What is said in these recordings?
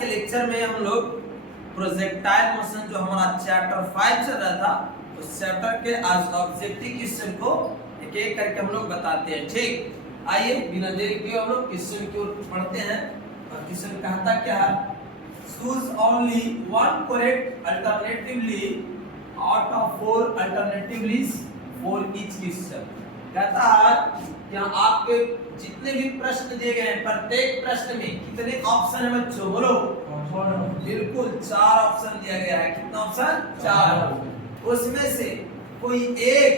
के लेक्चर में हम लोग प्रोजेक्टाइल मोशन जो हमारा चैप्टर 5 चल रहा था उस चैप्टर के आज ऑब्जेक्टिव क्वेश्चन को एक एक करके हम लोग बताते हैं। ठीक, आइए बिना देरी के हम लोग क्वेश्चन की ओर पढ़ते हैं। और क्वेश्चन कहता क्या है, choose only one correct alternatively out of 4 alternativelies for each question. कहता है कि आपके जितने भी प्रश्न दिए गए हैं प्रत्येक प्रश्न में कितने ऑप्शन है बच्चों, बोलो। बिल्कुल 4 ऑप्शन दिया गया है। कितना ऑप्शन? 4। उसमें से कोई एक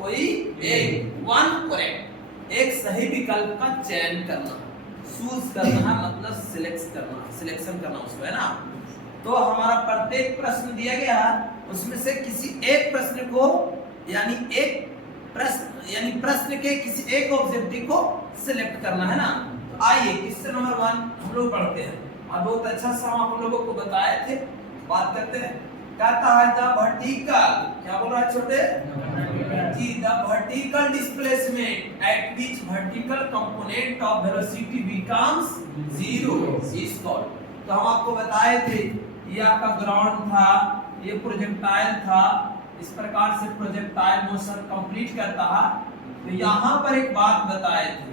वन करेक्ट, एक सही विकल्प का चयन करना, चूज करना है मतलब सिलेक्शन करना उसको, है ना। तो हमारा प्रत्येक प्रश्न दिया गया है, उसमें से किसी एक प्रश्न को यानी प्रश्न के किसी एक ऑब्जेक्टिव को सिलेक्ट करना है ना। तो आइए क्वेश्चन नंबर 1 हम लोग पढ़ते हैं। और बहुत अच्छा सा हम आप लोगों को बताए थे, बात करते हैं। कहता है द वर्टिकल, क्या बोल रहा है छोटे जी, the vertical displacement at which vertical component of velocity becomes 0 is called. तो हम आपको बताए थे ये आपका ग्राउंड था, ये प्रोजेक्टाइल था, इस प्रकार से प्रोजेक्टाइल मोशन कंप्लीट करता है। तो यहाँ पर एक बात बताए थे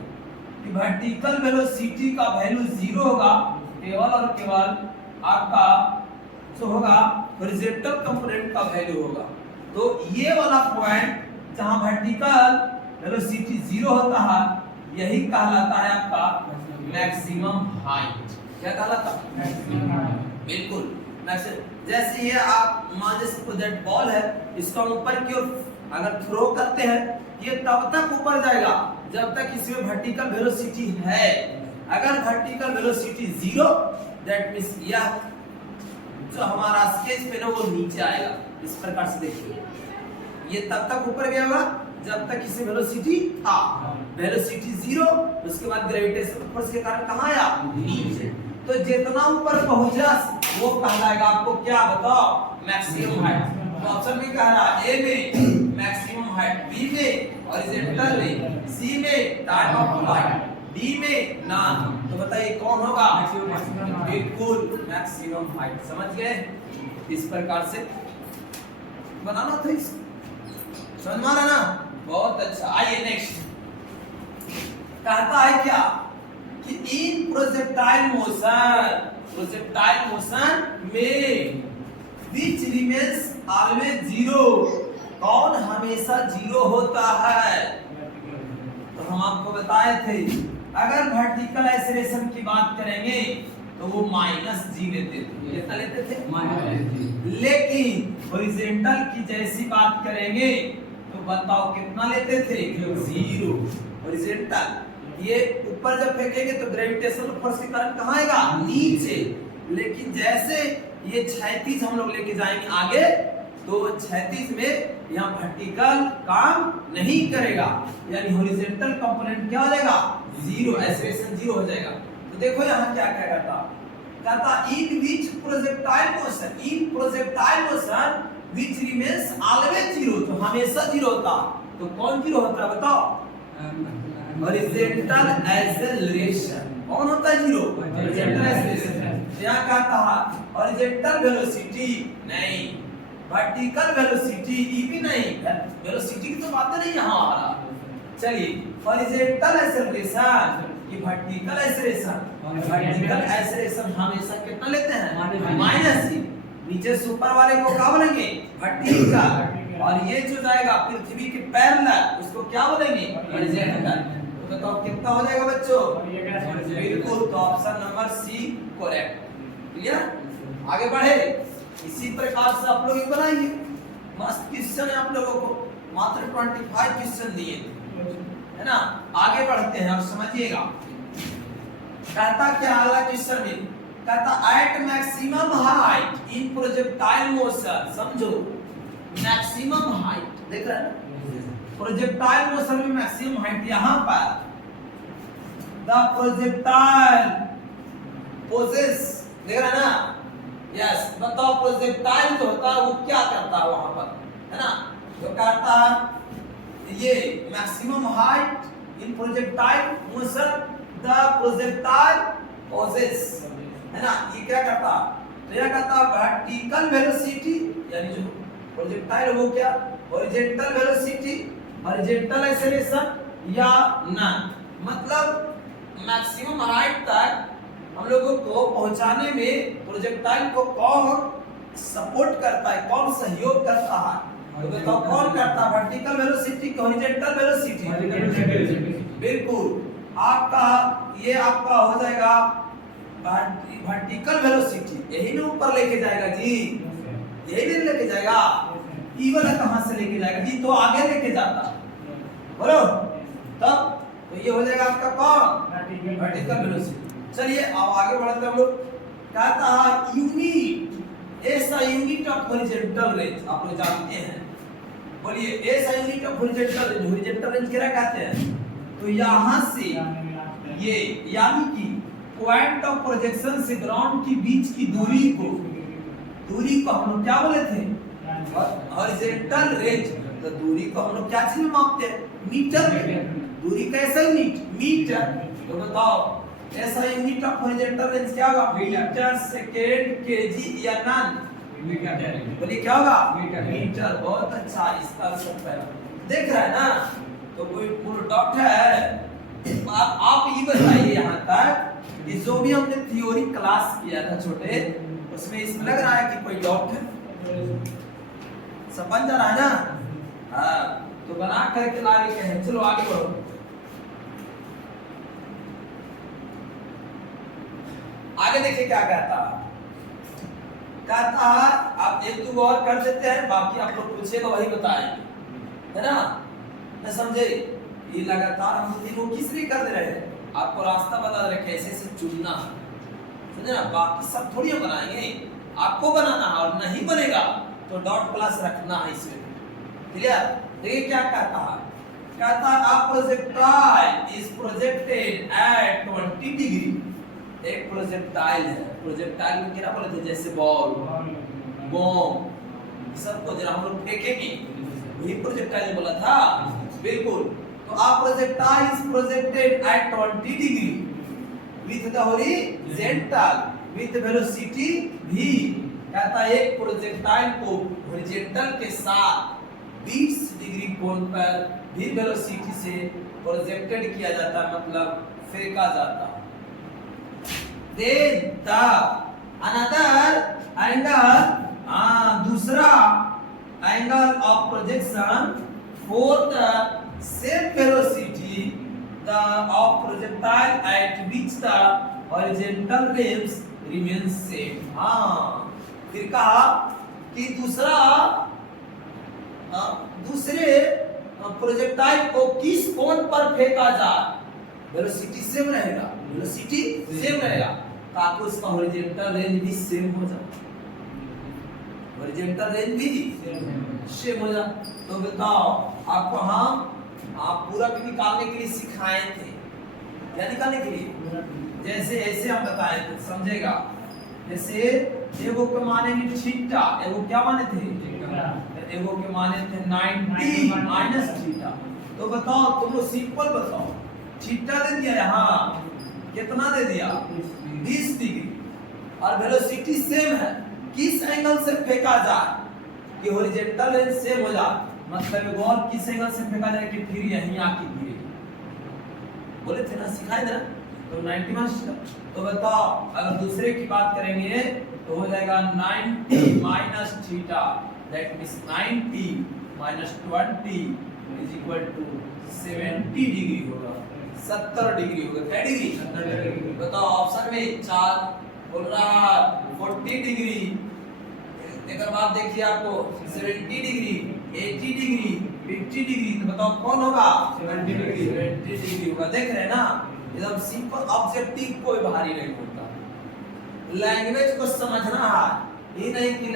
कि वर्टिकल वेलोसिटी का वैल्यू 0 होगा, केवल और केवल आपका जो होगा हॉरिजॉन्टल कंपोनेंट का वैल्यू होगा। तो ये वाला पॉइंट जहां वर्टिकल वेलोसिटी 0 होता है यही कहलाता है आपका मैक्सिमम हाइट। क्या कहलाता है? बिल्कुल। जैसे ये आप मान लीजिए प्रोजेक्ट बॉल है, इसको हम ऊपर की ओर अगर थ्रो करते हैं ये तब तक ऊपर जाएगा जब तक इसमें वर्टिकल वेलोसिटी है। अगर वर्टिकल वेलोसिटी 0 दैट मींस यह जो हमारा स्केच पेन है वो नीचे आएगा। इस प्रकार से देखिए, ये तब तक ऊपर गया होगा जब तक इसमें वेलोसिटी था। वेलोसिटी 0, उसके बाद ग्रेविटेशन फोर्स के कारण कहां आया? नीचे। तो जितना ऊपर पहुंचा वो कहलाएगा आपको क्या बताओ? Maximum height. तो ऑप्शन में कह रहा है ए में मैक्सिमम हाइट, बी में हॉरिजॉन्टल में, सी में टाइम ऑफ फ्लाइट, डी में नॉन। तो बताइए कौन होगा? बिल्कुल मैक्सिमम हाइट। समझ गए? इस प्रकार से बनाना था, इस समझ में आ रहा ना? बहुत अच्छा। आइए नेक्स्ट कहता है क्या कि इन प्रोजेक्टाइल मोशन में which remains always 0, कौन हमेशा 0 होता है? तो हम आपको बताए थे अगर वर्टिकल एक्सेलरेशन की बात करेंगे तो वो -g लेते थे। कितना लेते थे? -g। लेकिन हॉरिजॉन्टल की जैसी बात करेंगे तो बताओ कितना लेते थे? 0। हॉरिजॉन्टल ये ऊपर जब फेंकेंगे तो ग्रेविटेशनल फोर्स के कारण कहां आएगा? नीचे। लेकिन जैसे ये क्षैतिज हम लोग लेके जाएंगे आगे तो क्षैतिज में यहाँ वर्टिकल काम नहीं करेगा, यानी हॉरिजॉन्टल कंपोनेंट क्या हो जाएगा? 0, एक्सेलरेशन 0 हो जाएगा। तो देखो यहाँ क्या क्या कहता in which projectile motion which remains always 0, तो हमेशा 0 होता। तो कौन 0 होता है बताओ? Horizontal acceleration. कौन होता है 0? Horizontal acceleration. यहाँ कहता है हॉरिजॉन्टल वेलोसिटी नहीं, वर्टिकल वेलोसिटी भी नहीं, वेलोसिटी की तो बात नहीं यहाँ आ रहा। चलिए हॉरिजॉन्टल एक्सेलरेशन की वर्टिकल एक्सेलरेशन हमेशा कितना लेते हैं? -g। नीचे से ऊपर वाले को क्या बोलेंगे? वर्टिकल। और ये जो जाएगा पृथ्वी के पैरेलल उसको क्या बोलेंगे? हॉरिजॉन्टल। तो बताओ कितना हो जाएगा बच्चों? बिल्कुल। तो option number C correct. Clear? आगे बढ़े। इसी प्रकार से आप लोग बनाइए। मस्त क्वेश्चन है आप लोगों को, मात्र 25 क्वेश्चन दिए है ना। आगे बढ़ते हैं और समझिएगा कहता क्या अगला क्वेश्चन में कहता at maximum height in projectile motion. समझो मैक्सिमम हाइट देख रहे हैं, प्रोजेक्टाइल मोशन में मैक्सिमम हाइट यहाँ पर द प्रोजेक्टाइल पोजेस, देख रहे हैं ना? यस। बताओ प्रोजेक्टाइल जो होता है वो क्या करता है वहां पर, है ना? जो कहता है ये maximum height in projectile motion the projectile possesses है ना, ये क्या करता, तो यह कहता वर्टिकल वेलोसिटी यानी जो प्रोजेक्टाइल वो क्या हॉरिजॉन्टल वेलोसिटी, हॉरिजॉन्टल एक्सेलरेशन या नन, मतलब मैक्सिमम हाइट तक हम लोगों को पहुंचाने में प्रोजेक्टाइल को कौन सपोर्ट करता है, कौन सहयोग करता है, तो बताओ कौन करता है, वर्टिकल वेलोसिटी की हॉरिजॉन्टल वेलोसिटी। बिल्कुल, आपका ये आपका हो जाएगा वर्टिकल वेलोसिटी, यही ना ऊपर लेके जाएगा जी, यही नहीं लेके जाएगा, ई वाला कहां से लेके जाएगा जी, तो आगे लेके जाता, बोलो तब, तो ये हो जाएगा आपका कौन वर्टिकल वेलोसिटी। चलिए अब आगे बढ़ते हम लोग, कहता है यूनिट, ऐसा यूनिट ऑफ हॉरिजॉन्टल रेंज आप लोग जानते हैं, बोलिए ऐसा unit of horizontal range, horizontal range क्या कहते हैं, तो यहां से ये यानी कि पॉइंट ऑफ प्रोजेक्शन से ग्राउंड के बीच की दूरी को हम लोग क्या बोले थे, हॉरिजॉन्टल रेंज, तो दूरी को हम लोग क्या चीज में मापते हैं, मीटर में, दूरी कैसा यूनिट मीटर, तो बताओ ऐसा यूनिट ऑफ हॉरिजॉन्टल रेंज क्या होगा, मीटर सेकंड केजी या नन, बोलिए क्या होगा मीटर। बहुत अच्छा, इसका आंसर देख रहा है ना, तो कोई पूर्ण डाउट है, आप ये बताइए यहाँ तक कि जो भी हमने थ्योरी क्लास किया था छोटे, उसमें इसमें लग रहा है कि कोई डाउट है, सब बन जा रहा है ना, हाँ तो बना करके आगे कहें, चलो आगे बढ़ो। आगे देखिए क्या कहता आप एक दो और कर देते हैं, बाकी आप लोग पूछेगा वही बताएंगे, है ना, न समझे, ये लगातार हम तीनों किस लिए कर दे रहे हैं, आपको रास्ता बता रहे कैसे से चुनना, समझे ना, बाकी सब थोड़ी हम बनाएंगे, आपको बनाना है, और नहीं बनेगा तो डॉट प्लस रखना है इसमें, क्लियर। देखिए क्या कहता है आप projectile is projected at 20 degree, एक प्रोजेक्टाइल है, प्रोजेक्टाइल में क्या बोले थे, जैसे बॉल बॉम्ब सबको जरा हम लोग फेंकेंगे, वही प्रोजेक्टाइल बोला था, बिल्कुल। तो आप projectile is projected at 20 degree with the horizontal with velocity v, कहता है एक प्रोजेक्टाइल को हॉरिजॉन्टल के साथ 20 डिग्री कोण पर v वेलोसिटी से प्रोजेक्टेड किया जाता है, मतलब फेंका जाता है। Then the another angle, दूसरा angle of projection for the same velocity the of projectile at which the horizontal rays remains same। हाँ, फिर कहा कि दूसरे प्रोजेक्टाइल को किस कोण पर फेंका जाए, वेलोसिटी सेम रहेगा, वेलोसिटी सेम रहेगा, ताकि उसका हॉरिजॉन्टल रेंज भी सेम हो जाए, हॉरिजॉन्टल रेंज भी सेम हो जाए। तो बताओ आपको हम पूरा भी निकालने के लिए सिखाए थे, क्या निकालने के लिए, जैसे ऐसे हम बताए थे, समझेगा, जैसे एगो के माने में थीटा, एगो क्या माने थे, एगो के माने थे 90 माइनस थीटा, तो बताओ तुम लोग सिंपल बताओ, थीटा दे दिया यहाँ, कितना दे दिया 20 डिग्री, और वेलोसिटी सेम है, किस एंगल से फेंका जाए कि हॉरिजॉन्टल रेंज सेम हो जाए, मतलब और किस एंगल से फेंका जाए कि फिर यहीं आके गिरे, बोले थे ना, सिखाए थे ना, तो 90 माइनस, तो बताओ अगर दूसरे की बात करेंगे तो हो जाएगा 90 minus theta, that means 90 minus 20 is equal to 70 degree होगा, 70 डिग्री होगा, क्या डिग्री, 70 डिग्री। बताओ ऑप्शन में 4 बोल रहा 40 डिग्री, एक बात देखिए आपको 70 डिग्री, 80 डिग्री, 50 डिग्री, तो बताओ कौन होगा, 70 डिग्री होगा। देख रहे हैं ना, एकदम सिंपल, ऑब्जेक्टिव कोई भारी नहीं होता, लैंग्वेज को समझना है, ये नहीं कि